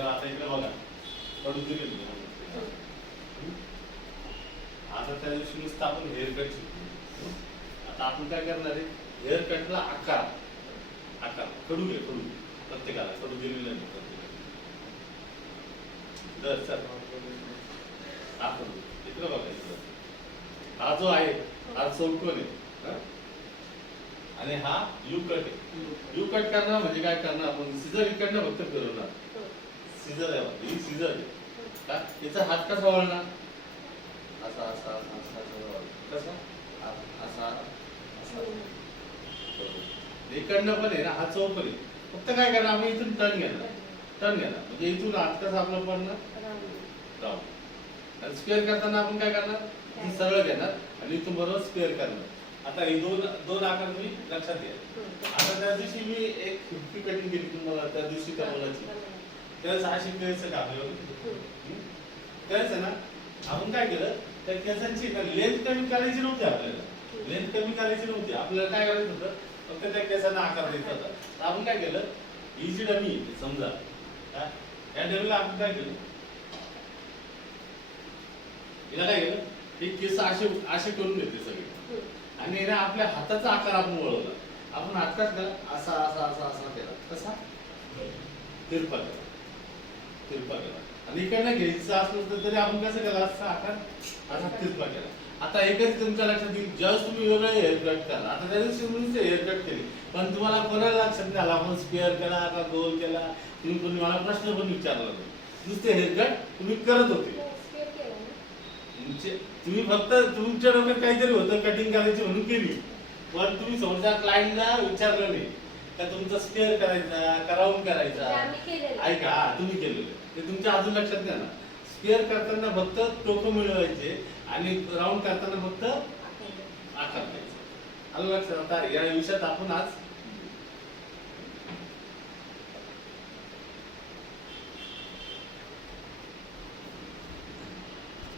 आता इकडे बघा कडू दिली आता त्या दिवशी नुसतं आपण हेअर कट शिकतो. आता आपण काय करणार आहे हेअर कटला आकार आकार कडू घे कडू प्रत्येकाला कडू दिलेला नाही प्रत्येकाला दर सर हा कडू इकडे बघा इकडं हा जो आहे हा चौकोन आहे आणि हा यू कट आहे. यू कट करणार म्हणजे काय करणार आपण सीझर इकडनं फक्त फिरवणार सीझर आहे ही सीझर आहे का याचा हात कसा वळणार असा असा असा कसा असा असा इकडनं पण आहे ना हा चौकोन आहे फक्त काय करणार आम्ही इथून टर्न घेणार म्हणजे इथून हात कसा आपला पडणार राऊंड आणि स्क्वेअर करताना आपण काय करणार सरळ घेणार आणि इथून बरोबर स्क्वेअर करणार. आता हे दोन आकार तुम्ही लक्षात घ्या. आता त्या दिवशी मी एक 50 कटिंग केली तुम्हाला त्या दिवशी कमलाची त्यावेळेस अशी केस कापली त्यावेळेस आहे ना आपण काय केलं त्या केसांची लेंथ कमी करायची नव्हती आपल्याला लेंथ कमी करायची नव्हती आपल्याला काय करायचं होतं फक्त त्या केसांना आकार द्यायचा होता. आपण काय केलं ही जी डमी समजा या डमीला आपण काय केलं हिला काय केलं हे केस असे करून घेतले सगळे आणि ना आपल्या हाताचा आकार आपण वळवला. आपण हात का असा असा असा असा केला कसा तिरपा केला आणि इकडनं घ्यायचं असलं तर तरी आपण कसं केलं असा आकार असा तिरपा केला. आता एकच तुमच्या लक्षात येईल ज्यावेळेस तुम्ही वेगळं हेअर कट करा आता त्या दिवशी तुम्ही हेअर कट केली पण तुम्हाला कोणाला लक्षात नाही आला आपण स्क्वेअर केला का गोल केला तुम्ही कोणी मला प्रश्न पण विचारला नाही नुसते हेअर कट तुम्ही करत होते. तुम्ही फक्त तुमच्या डोक्यात काहीतरी होतं कटिंग करायची म्हणून केली पण तुम्ही समजा क्लायंटला विचारलं नाही का तुमचा स्क्वेअर करायचा का राऊंड करायचा ऐका तुम्ही केलेलं ते तुमच्या अजून लक्षात घ्या ना. स्क्वेअर करताना फक्त टोकं मिळवायचे आणि राऊंड करताना फक्त आकार द्यायचा. आलं लक्षात. आता या विषयात आपण आज